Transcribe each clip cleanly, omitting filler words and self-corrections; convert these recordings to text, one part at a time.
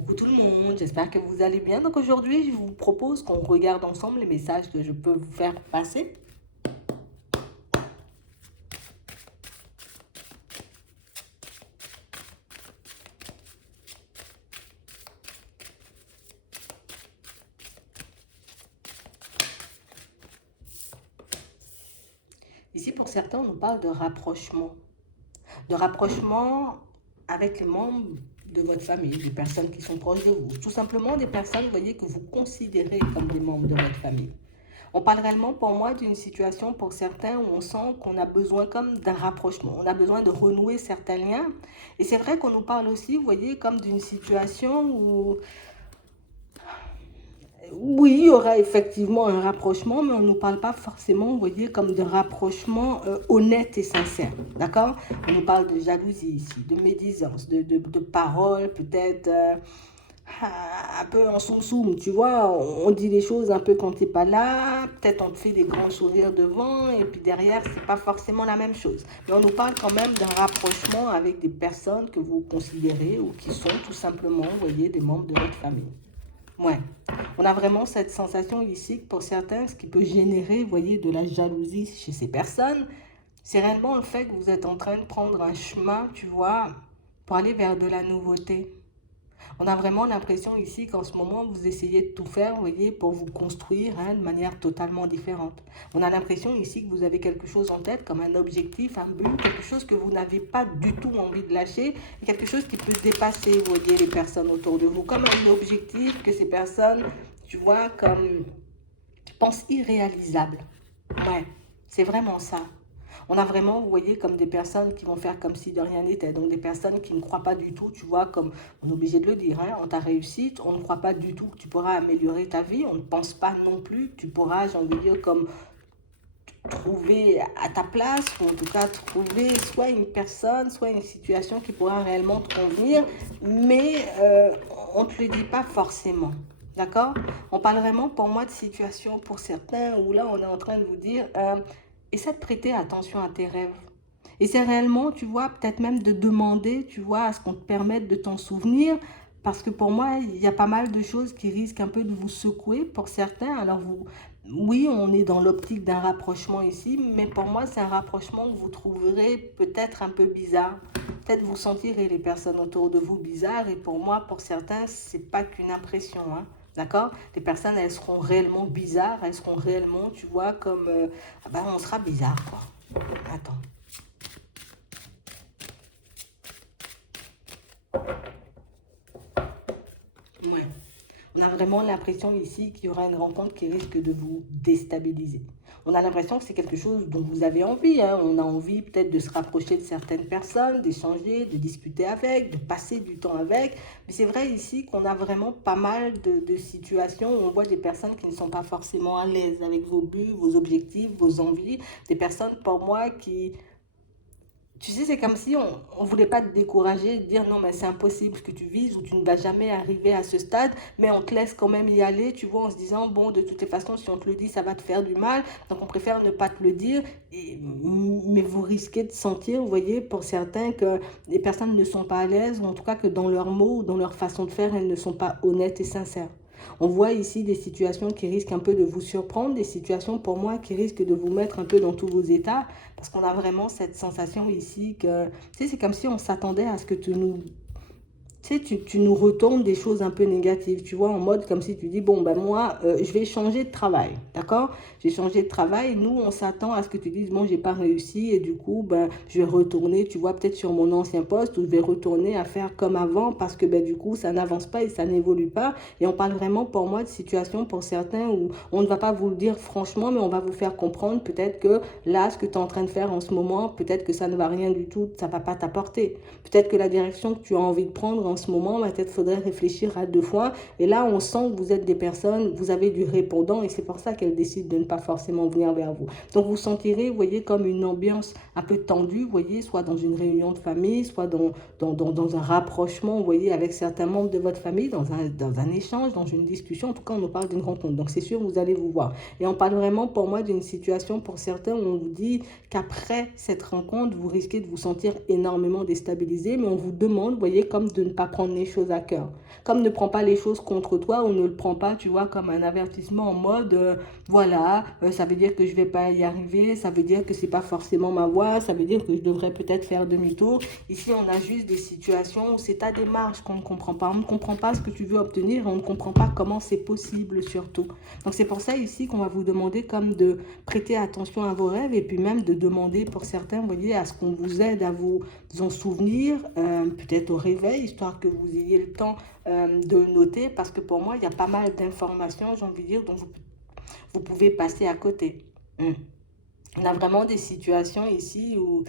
Coucou tout le monde, j'espère que vous allez bien. Donc aujourd'hui, je vous propose qu'on regarde ensemble les messages que je peux vous faire passer. Ici, pour certains, on nous parle de rapprochement. De rapprochement avec les membres de votre famille, des personnes qui sont proches de vous. Tout simplement des personnes, vous voyez, que vous considérez comme des membres de votre famille. On parle réellement pour moi d'une situation pour certains où on sent qu'on a besoin comme d'un rapprochement. On a besoin de renouer certains liens. Et c'est vrai qu'on nous parle aussi, vous voyez, comme d'une situation où oui, il y aura effectivement un rapprochement, mais on ne nous parle pas forcément, vous voyez, comme de rapprochement honnête et sincère. D'accord? On nous parle de jalousie ici, de médisance, de paroles peut-être un peu en soum-soum, tu vois. On dit les choses un peu quand tu n'es pas là, peut-être on te fait des grands sourires devant, et puis derrière, c'est pas forcément la même chose. Mais on nous parle quand même d'un rapprochement avec des personnes que vous considérez ou qui sont tout simplement, vous voyez, des membres de votre famille. Ouais. On a vraiment cette sensation ici que pour certains, ce qui peut générer, vous voyez, de la jalousie chez ces personnes, c'est réellement le fait que vous êtes en train de prendre un chemin, tu vois, pour aller vers de la nouveauté. On a vraiment l'impression ici qu'en ce moment, vous essayez de tout faire, vous voyez, pour vous construire hein, de manière totalement différente. On a l'impression ici que vous avez quelque chose en tête, comme un objectif, un but, quelque chose que vous n'avez pas du tout envie de lâcher, quelque chose qui peut dépasser, vous voyez, les personnes autour de vous, comme un objectif que ces personnes, tu vois, comme pensent irréalisable. Ouais, c'est vraiment ça. On a vraiment, vous voyez, comme des personnes qui vont faire comme si de rien n'était. Donc des personnes qui ne croient pas du tout, tu vois, comme on est obligé de le dire, hein, en ta réussite, on ne croit pas du tout que tu pourras améliorer ta vie. On ne pense pas non plus que tu pourras, j'ai envie de dire, comme trouver à ta place, ou en tout cas trouver soit une personne, soit une situation qui pourra réellement te convenir, mais on ne te le dit pas forcément. D'accord? On parle vraiment pour moi de situation pour certains où là on est en train de vous dire essaie de prêter attention à tes rêves. Et c'est réellement, tu vois, peut-être même de demander, tu vois, à ce qu'on te permette de t'en souvenir. Parce que pour moi, il y a pas mal de choses qui risquent un peu de vous secouer pour certains. Alors, vous, oui, on est dans l'optique d'un rapprochement ici, mais pour moi, c'est un rapprochement que vous trouverez peut-être un peu bizarre. Peut-être vous sentirez les personnes autour de vous bizarres. Et pour moi, pour certains, c'est pas qu'une impression, hein. D'accord? Les personnes, elles seront réellement bizarres, elles seront réellement, tu vois, comme, ah ben, on sera bizarre, quoi. Attends. Ouais. On a vraiment l'impression ici qu'il y aura une rencontre qui risque de vous déstabiliser. On a l'impression que c'est quelque chose dont vous avez envie, hein. On a envie peut-être de se rapprocher de certaines personnes, d'échanger, de discuter avec, de passer du temps avec. Mais c'est vrai ici qu'on a vraiment pas mal de situations où on voit des personnes qui ne sont pas forcément à l'aise avec vos buts, vos objectifs, vos envies. Des personnes, pour moi, qui tu sais, c'est comme si on voulait pas te décourager, dire non, mais c'est impossible ce que tu vises ou tu ne vas jamais arriver à ce stade, mais on te laisse quand même y aller, tu vois, en se disant, bon, de toutes les façons, si on te le dit, ça va te faire du mal, donc on préfère ne pas te le dire, mais vous risquez de sentir, vous voyez, pour certains, que les personnes ne sont pas à l'aise, ou en tout cas que dans leurs mots ou dans leur façon de faire, elles ne sont pas honnêtes et sincères. On voit ici des situations qui risquent un peu de vous surprendre, des situations pour moi qui risquent de vous mettre un peu dans tous vos états, parce qu'on a vraiment cette sensation ici que, tu sais, c'est comme si on s'attendait à ce que tu sais, tu nous retournes des choses un peu négatives, tu vois, en mode comme si tu dis, bon, ben moi, je vais changer de travail, d'accord? Je vais changer de travail. Nous, on s'attend à ce que tu dises, bon, j'ai pas réussi et du coup, ben, je vais retourner, tu vois, peut-être sur mon ancien poste ou je vais retourner à faire comme avant parce que, ben, du coup, ça n'avance pas et ça n'évolue pas. Et on parle vraiment, pour moi, de situation pour certains où on ne va pas vous le dire franchement, mais on va vous faire comprendre peut-être que là, ce que tu es en train de faire en ce moment, peut-être que ça ne va rien du tout, ça va pas t'apporter. Peut-être que la direction que tu as envie de prendre en ce moment, peut-être faudrait réfléchir à deux fois. Et là, on sent que vous êtes des personnes, vous avez du répondant et c'est pour ça qu'elles décident de ne pas forcément venir vers vous. Donc vous sentirez, vous voyez, comme une ambiance un peu tendue, vous voyez, soit dans une réunion de famille, soit dans un rapprochement, vous voyez, avec certains membres de votre famille, dans un échange, dans une discussion. En tout cas, on nous parle d'une rencontre. Donc c'est sûr, vous allez vous voir. Et on parle vraiment pour moi d'une situation pour certains où on vous dit qu'après cette rencontre, vous risquez de vous sentir énormément déstabilisé, mais on vous demande, vous voyez, comme de ne pas pas prendre les choses à cœur. Comme ne prends pas les choses contre toi ou ne le prends pas, tu vois, comme un avertissement en mode, voilà, ça veut dire que je vais pas y arriver, ça veut dire que c'est pas forcément ma voie, ça veut dire que je devrais peut-être faire demi-tour. Ici, on a juste des situations où c'est ta démarche qu'on ne comprend pas. On ne comprend pas ce que tu veux obtenir, on ne comprend pas comment c'est possible surtout. Donc c'est pour ça ici qu'on va vous demander comme de prêter attention à vos rêves et puis même de demander pour certains, vous voyez, à ce qu'on vous aide à vous en souvenir, peut-être au réveil, histoire que vous ayez le temps de noter, parce que pour moi, il y a pas mal d'informations, j'ai envie de dire, dont vous pouvez passer à côté. On a vraiment des situations ici où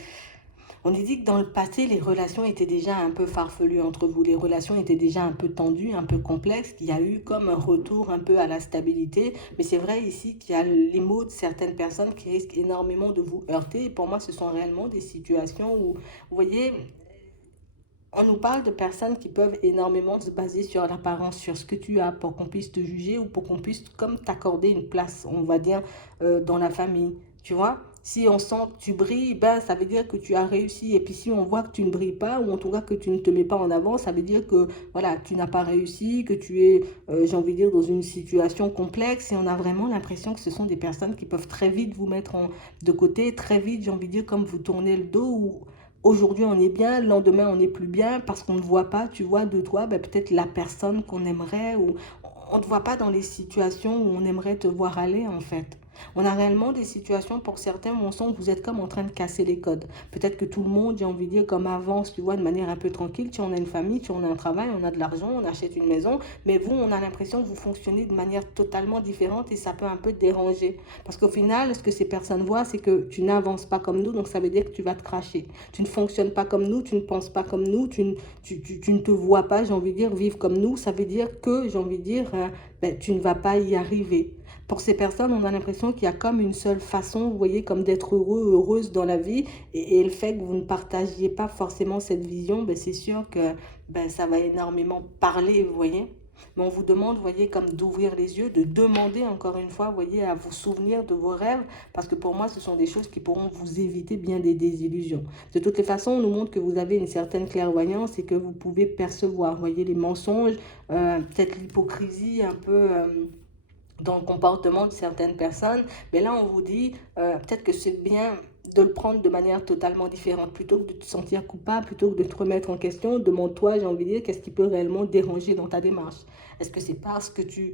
on dit que dans le passé, les relations étaient déjà un peu farfelues entre vous. Les relations étaient déjà un peu tendues, un peu complexes, qu'il y a eu comme un retour un peu à la stabilité. Mais c'est vrai ici qu'il y a les mots de certaines personnes qui risquent énormément de vous heurter. Et pour moi, ce sont réellement des situations où, vous voyez, on nous parle de personnes qui peuvent énormément se baser sur l'apparence, sur ce que tu as pour qu'on puisse te juger ou pour qu'on puisse comme t'accorder une place, on va dire, dans la famille. Tu vois, si on sent que tu brilles, ben, ça veut dire que tu as réussi. Et puis si on voit que tu ne brilles pas ou en tout cas que tu ne te mets pas en avant, ça veut dire que voilà, tu n'as pas réussi, que tu es, j'ai envie de dire, dans une situation complexe. Et on a vraiment l'impression que ce sont des personnes qui peuvent très vite vous mettre de côté, très vite, j'ai envie de dire, comme vous tournez le dos ou aujourd'hui on est bien, le lendemain on n'est plus bien parce qu'on ne voit pas, tu vois, de toi, ben, peut-être la personne qu'on aimerait ou on ne te voit pas dans les situations où on aimerait te voir aller en fait. On a réellement des situations pour certains où on sent que vous êtes comme en train de casser les codes. Peut-être que tout le monde, j'ai envie de dire, comme avance, tu vois, de manière un peu tranquille. Tu on a une famille, tu on a un travail, on a de l'argent, on achète une maison. Mais vous, on a l'impression que vous fonctionnez de manière totalement différente et ça peut un peu déranger. Parce qu'au final, ce que ces personnes voient, c'est que tu n'avances pas comme nous, donc ça veut dire que tu vas te cracher. Tu ne fonctionnes pas comme nous, tu ne penses pas comme nous, tu ne te vois pas, j'ai envie de dire, vivre comme nous. Ça veut dire que, j'ai envie de dire, ben, tu ne vas pas y arriver. Pour ces personnes, on a l'impression qu'il y a comme une seule façon, vous voyez, comme d'être heureux, heureuse dans la vie. Et le fait que vous ne partagiez pas forcément cette vision, ben, c'est sûr que ben, ça va énormément parler, vous voyez. Mais on vous demande, vous voyez, comme d'ouvrir les yeux, de demander encore une fois, vous voyez, à vous souvenir de vos rêves, parce que pour moi, ce sont des choses qui pourront vous éviter bien des désillusions. De toutes les façons, on nous montre que vous avez une certaine clairvoyance et que vous pouvez percevoir, vous voyez, les mensonges, peut-être l'hypocrisie un peu... dans le comportement de certaines personnes, mais là on vous dit peut-être que c'est bien de le prendre de manière totalement différente. Plutôt que de te sentir coupable, plutôt que de te remettre en question, demande-toi, j'ai envie de dire, qu'est-ce qui peut réellement déranger dans ta démarche. Est-ce que c'est parce que tu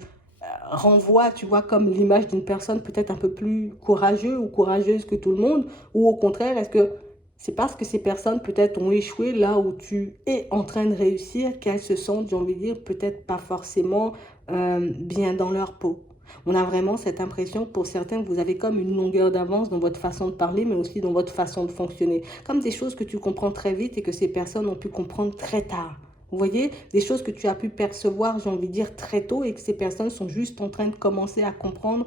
renvoies, tu vois, comme l'image d'une personne peut-être un peu plus courageuse ou courageuse que tout le monde, ou au contraire, est-ce que c'est parce que ces personnes peut-être ont échoué là où tu es en train de réussir qu'elles se sentent, j'ai envie de dire, peut-être pas forcément bien dans leur peau. On a vraiment cette impression, pour certains, que vous avez comme une longueur d'avance dans votre façon de parler, mais aussi dans votre façon de fonctionner. Comme des choses que tu comprends très vite et que ces personnes ont pu comprendre très tard. Vous voyez, des choses que tu as pu percevoir, j'ai envie de dire, très tôt et que ces personnes sont juste en train de commencer à comprendre,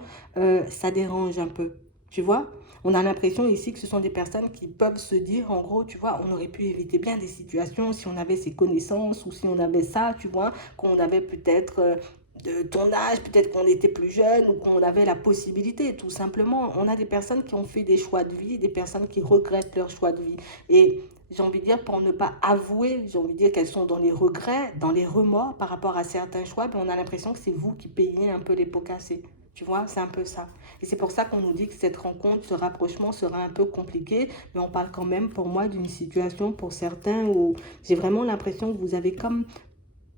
ça dérange un peu. Tu vois? On a l'impression ici que ce sont des personnes qui peuvent se dire, en gros, tu vois, on aurait pu éviter bien des situations si on avait ces connaissances ou si on avait ça, tu vois, qu'on avait peut-être de ton âge, peut-être qu'on était plus jeune ou qu'on avait la possibilité, tout simplement. On a des personnes qui ont fait des choix de vie, des personnes qui regrettent leur choix de vie. Et j'ai envie de dire, pour ne pas avouer, j'ai envie de dire qu'elles sont dans les regrets, dans les remords par rapport à certains choix, puis on a l'impression que c'est vous qui payez un peu les pots cassés. Tu vois, c'est un peu ça. Et c'est pour ça qu'on nous dit que cette rencontre, ce rapprochement sera un peu compliqué, mais on parle quand même pour moi d'une situation pour certains où j'ai vraiment l'impression que vous avez comme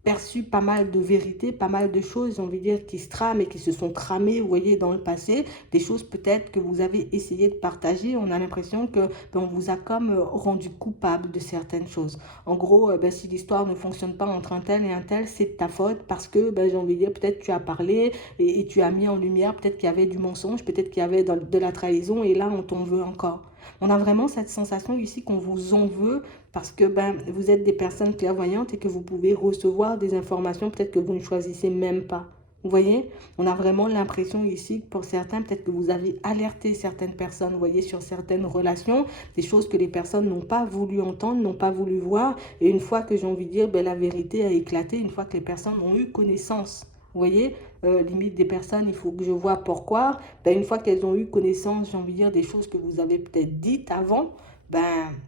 perçu pas mal de vérités, pas mal de choses, j'ai envie de dire, qui se trament et qui se sont tramées, vous voyez, dans le passé. Des choses peut-être que vous avez essayé de partager. On a l'impression que on vous a comme rendu coupable de certaines choses. En gros, ben, si l'histoire ne fonctionne pas entre un tel et un tel, c'est de ta faute parce que, ben, j'ai envie de dire, peut-être tu as parlé et tu as mis en lumière, peut-être qu'il y avait du mensonge, peut-être qu'il y avait de la trahison et là, on t'en veut encore. On a vraiment cette sensation ici qu'on vous en veut parce que ben, vous êtes des personnes clairvoyantes et que vous pouvez recevoir des informations peut-être que vous ne choisissez même pas. Vous voyez, on a vraiment l'impression ici que pour certains, peut-être que vous avez alerté certaines personnes, vous voyez, sur certaines relations, des choses que les personnes n'ont pas voulu entendre, n'ont pas voulu voir. Et une fois que j'ai envie de dire, ben, la vérité a éclaté, une fois que les personnes ont eu connaissance, vous voyez, limite des personnes, il faut que je vois pourquoi. Ben, une fois qu'elles ont eu connaissance, j'ai envie de dire, des choses que vous avez peut-être dites avant,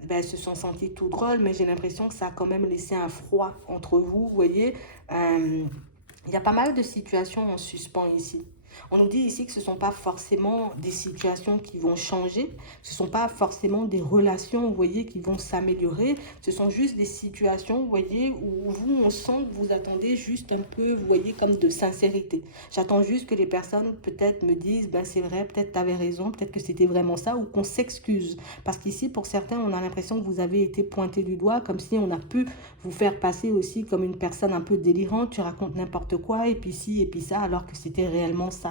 elles se sont senties tout drôles, mais j'ai l'impression que ça a quand même laissé un froid entre vous, vous voyez. Il y a pas mal de situations en suspens ici. On nous dit ici que ce ne sont pas forcément des situations qui vont changer, ce ne sont pas forcément des relations, vous voyez, qui vont s'améliorer, ce sont juste des situations, vous voyez, où vous, on sent que vous attendez juste un peu, vous voyez, comme de sincérité. J'attends juste que les personnes peut-être me disent, ben c'est vrai, peut-être tu avais raison, peut-être que c'était vraiment ça, ou qu'on s'excuse. Parce qu'ici, pour certains, on a l'impression que vous avez été pointé du doigt, comme si on a pu vous faire passer aussi comme une personne un peu délirante, tu racontes n'importe quoi, et puis ci, et puis ça, alors que c'était réellement ça.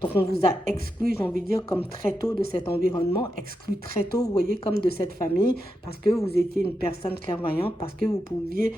Donc on vous a exclu, j'ai envie de dire, comme très tôt de cet environnement, exclu très tôt, vous voyez, comme de cette famille, parce que vous étiez une personne clairvoyante, parce que vous pouviez,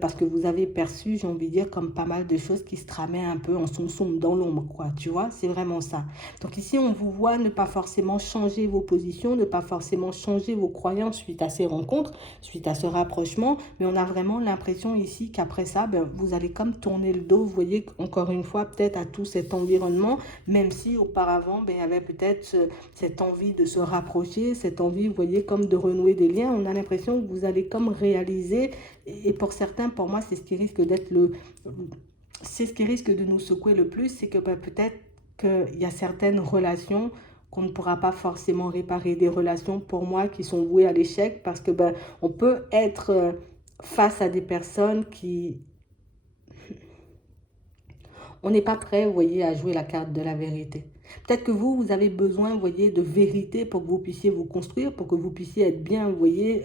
parce que vous avez perçu, j'ai envie de dire, comme pas mal de choses qui se tramaient un peu en soum-soum, dans l'ombre, quoi, tu vois, c'est vraiment ça. Donc ici, on vous voit ne pas forcément changer vos positions, ne pas forcément changer vos croyances suite à ces rencontres, suite à ce rapprochement, mais on a vraiment l'impression ici qu'après ça, vous allez comme tourner le dos, vous voyez, encore une fois, peut-être à tout cet environnement, même si auparavant, il y avait peut-être cette envie de se rapprocher, cette envie, vous voyez, comme de renouer des liens. On a l'impression que vous allez comme réaliser, et pour certains, pour moi, c'est ce qui risque d'être c'est ce qui risque de nous secouer le plus, c'est que peut-être qu'il y a certaines relations qu'on ne pourra pas forcément réparer, des relations pour moi qui sont vouées à l'échec, parce que on peut être face à des personnes qui on n'est pas prêt, vous voyez, à jouer la carte de la vérité. Peut-être que vous avez besoin, vous voyez, de vérité pour que vous puissiez vous construire, pour que vous puissiez être bien, vous voyez,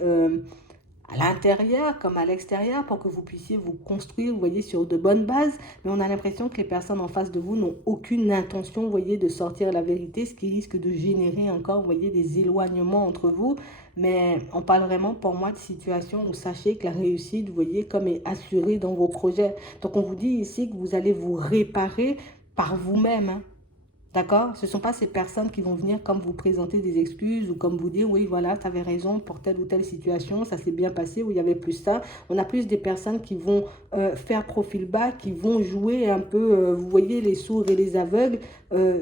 à l'intérieur comme à l'extérieur, pour que vous puissiez vous construire, vous voyez, sur de bonnes bases. Mais on a l'impression que les personnes en face de vous n'ont aucune intention, vous voyez, de sortir la vérité, ce qui risque de générer encore, vous voyez, des éloignements entre vous. Mais on parle vraiment pour moi de situations où sachez que la réussite, vous voyez, comme est assurée dans vos projets. Donc on vous dit ici que vous allez vous réparer par vous-même, hein. D'accord? Ce ne sont pas ces personnes qui vont venir comme vous présenter des excuses ou comme vous dire, oui, voilà, tu avais raison pour telle ou telle situation, ça s'est bien passé, ou il y avait plus ça. On a plus des personnes qui vont faire profil bas, qui vont jouer un peu, vous voyez, les sourds et les aveugles,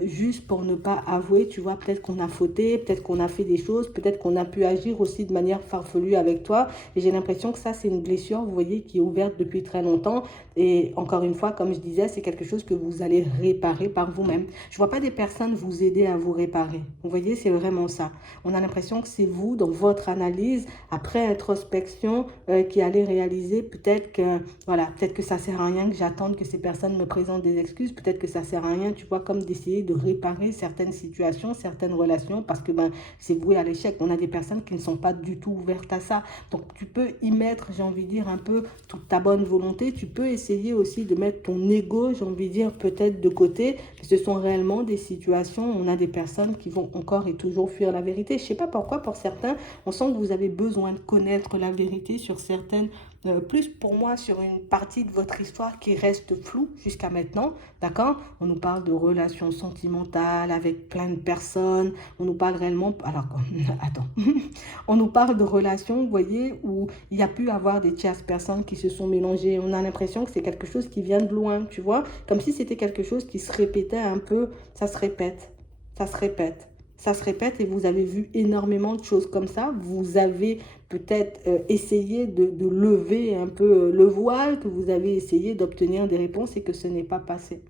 juste pour ne pas avouer, tu vois, peut-être qu'on a fauté, peut-être qu'on a fait des choses, peut-être qu'on a pu agir aussi de manière farfelue avec toi. Et j'ai l'impression que ça, c'est une blessure, vous voyez, qui est ouverte depuis très longtemps. Et encore une fois, comme je disais, c'est quelque chose que vous allez réparer par vous-même. Je ne vois pas des personnes vous aider à vous réparer. Vous voyez, c'est vraiment ça. On a l'impression que c'est vous, dans votre analyse, après introspection, qui allez réaliser peut-être que, voilà, peut-être que ça ne sert à rien que j'attende que ces personnes me présentent des excuses. Peut-être que ça ne sert à rien, tu vois, comme d'essayer de réparer certaines situations, certaines relations, parce que c'est voué à l'échec. On a des personnes qui ne sont pas du tout ouvertes à ça. Donc, tu peux y mettre, j'ai envie de dire, un peu toute ta bonne volonté. Tu peux essayer aussi de mettre ton ego, j'ai envie de dire, peut-être de côté. Ce sont réellement des situations où on a des personnes qui vont encore et toujours fuir la vérité. Je ne sais pas pourquoi, pour certains, on sent que vous avez besoin de connaître la vérité sur certaines, plus pour moi sur une partie de votre histoire qui reste floue jusqu'à maintenant, d'accord? On nous parle de relations sentimentales avec plein de personnes, on nous parle réellement, alors, attends, on nous parle de relations, vous voyez, où il y a pu avoir des tierces personnes qui se sont mélangées, on a l'impression que c'est quelque chose qui vient de loin, tu vois, comme si c'était quelque chose qui se répétait un peu, ça se répète, ça se répète. Ça se répète et vous avez vu énormément de choses comme ça. Vous avez peut-être essayé de lever un peu le voile, que vous avez essayé d'obtenir des réponses et que ce n'est pas passé.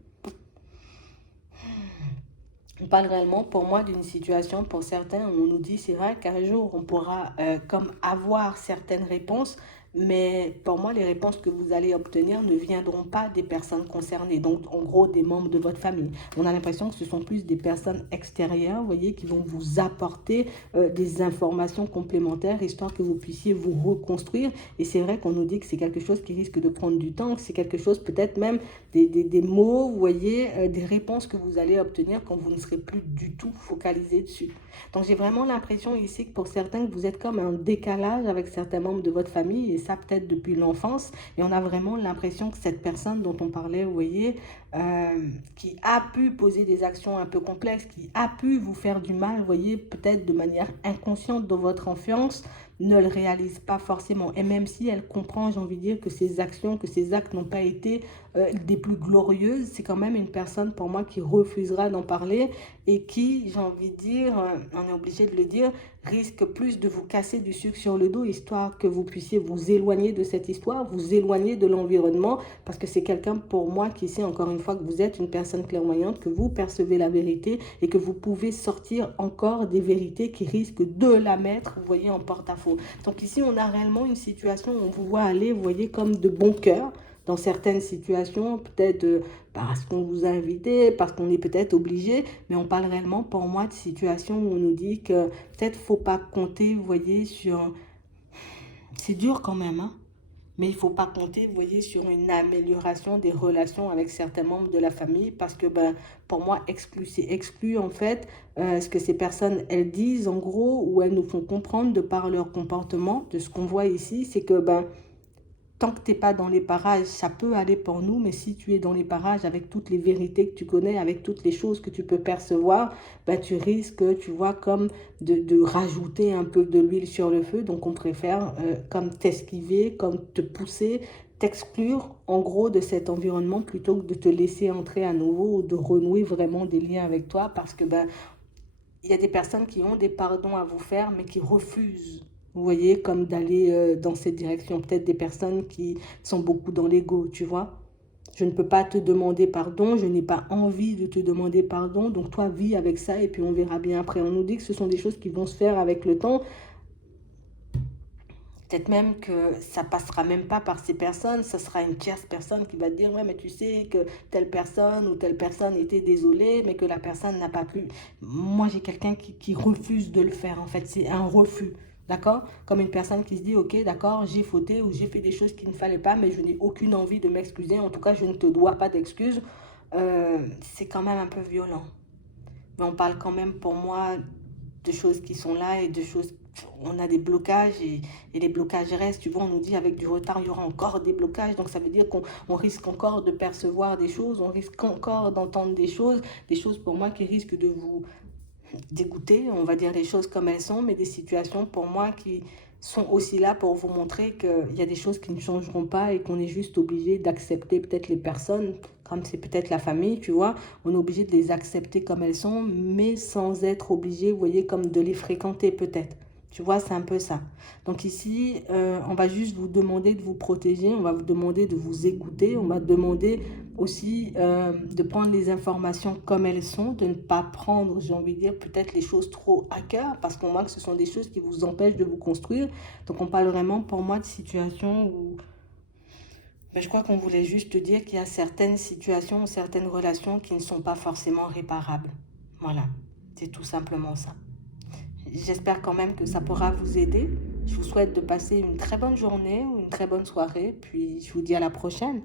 On parle réellement pour moi d'une situation pour certains où on nous dit c'est vrai qu'un jour on pourra comme avoir certaines réponses, mais pour moi les réponses que vous allez obtenir ne viendront pas des personnes concernées, donc en gros des membres de votre famille. On a l'impression que ce sont plus des personnes extérieures, vous voyez, qui vont vous apporter des informations complémentaires histoire que vous puissiez vous reconstruire. Et c'est vrai qu'on nous dit que c'est quelque chose qui risque de prendre du temps, que c'est quelque chose peut-être même des mots, vous voyez, des réponses que vous allez obtenir quand vous ne serez plus du tout focalisé dessus. Donc j'ai vraiment l'impression ici que pour certains, que vous êtes comme un décalage avec certains membres de votre famille, et ça peut-être depuis l'enfance, et on a vraiment l'impression que cette personne dont on parlait, vous voyez, qui a pu poser des actions un peu complexes, qui a pu vous faire du mal, vous voyez, peut-être de manière inconsciente dans votre enfance, ne le réalise pas forcément. Et même si elle comprend, j'ai envie de dire, que ces actions, que ces actes n'ont pas été des plus glorieuses, c'est quand même une personne pour moi qui refusera d'en parler et qui, j'ai envie de dire, on est obligé de le dire, risque plus de vous casser du sucre sur le dos, histoire que vous puissiez vous éloigner de cette histoire, vous éloigner de l'environnement, parce que c'est quelqu'un pour moi qui sait encore une fois que vous êtes une personne clairvoyante, que vous percevez la vérité et que vous pouvez sortir encore des vérités qui risquent de la mettre, vous voyez, en porte-à-faux. Donc ici, on a réellement une situation où on vous voit aller, vous voyez, comme de bon cœur, dans certaines situations, peut-être parce qu'on vous a invité, parce qu'on est peut-être obligé, mais on parle réellement pour moi de situations où on nous dit que peut-être faut pas compter, vous voyez, sur... C'est dur quand même, hein, mais il ne faut pas compter, vous voyez, sur une amélioration des relations avec certains membres de la famille parce que, ben, pour moi, c'est exclu en fait ce que ces personnes, elles disent en gros ou elles nous font comprendre de par leur comportement, de ce qu'on voit ici, c'est que, ben, tant que tu n'es pas dans les parages, ça peut aller pour nous, mais si tu es dans les parages avec toutes les vérités que tu connais, avec toutes les choses que tu peux percevoir, ben tu risques, tu vois, comme de rajouter un peu de l'huile sur le feu. Donc on préfère comme t'esquiver, comme te pousser, t'exclure en gros de cet environnement plutôt que de te laisser entrer à nouveau ou de renouer vraiment des liens avec toi parce que ben il y a des personnes qui ont des pardons à vous faire, mais qui refusent, vous voyez, comme d'aller dans cette direction. Peut-être des personnes qui sont beaucoup dans l'ego, tu vois. Je ne peux pas te demander pardon, je n'ai pas envie de te demander pardon, donc toi vis avec ça et puis on verra bien après. On nous dit que ce sont des choses qui vont se faire avec le temps. Peut-être même que ça passera même pas par ces personnes, ça sera une tierce personne qui va te dire ouais mais tu sais que telle personne ou telle personne était désolée mais que la personne n'a pas pu. Moi j'ai quelqu'un qui refuse de le faire en fait, c'est un refus. D'accord? Comme une personne qui se dit ok d'accord j'ai fauté ou j'ai fait des choses qu'il ne fallait pas mais je n'ai aucune envie de m'excuser, en tout cas je ne te dois pas d'excuses. C'est quand même un peu violent. Mais on parle quand même pour moi de choses qui sont là et de choses, on a des blocages et les blocages restent, tu vois, on nous dit avec du retard il y aura encore des blocages, donc ça veut dire qu'on risque encore de percevoir des choses, on risque encore d'entendre des choses pour moi qui risquent de vous dégoûter, on va dire les choses comme elles sont, mais des situations pour moi qui sont aussi là pour vous montrer qu'il y a des choses qui ne changeront pas et qu'on est juste obligé d'accepter peut-être les personnes, comme c'est peut-être la famille, tu vois, on est obligé de les accepter comme elles sont, mais sans être obligé, vous voyez, comme de les fréquenter peut-être. Tu vois, c'est un peu ça. Donc ici, on va juste vous demander de vous protéger, on va vous demander de vous écouter, on va demander aussi de prendre les informations comme elles sont, de ne pas prendre, j'ai envie de dire, peut-être les choses trop à cœur, parce qu'on voit que ce sont des choses qui vous empêchent de vous construire. Donc on parle vraiment pour moi de situations où mais je crois qu'on voulait juste te dire qu'il y a certaines situations, certaines relations qui ne sont pas forcément réparables. Voilà, c'est tout simplement ça. J'espère quand même que ça pourra vous aider. Je vous souhaite de passer une très bonne journée ou une très bonne soirée, puis je vous dis à la prochaine.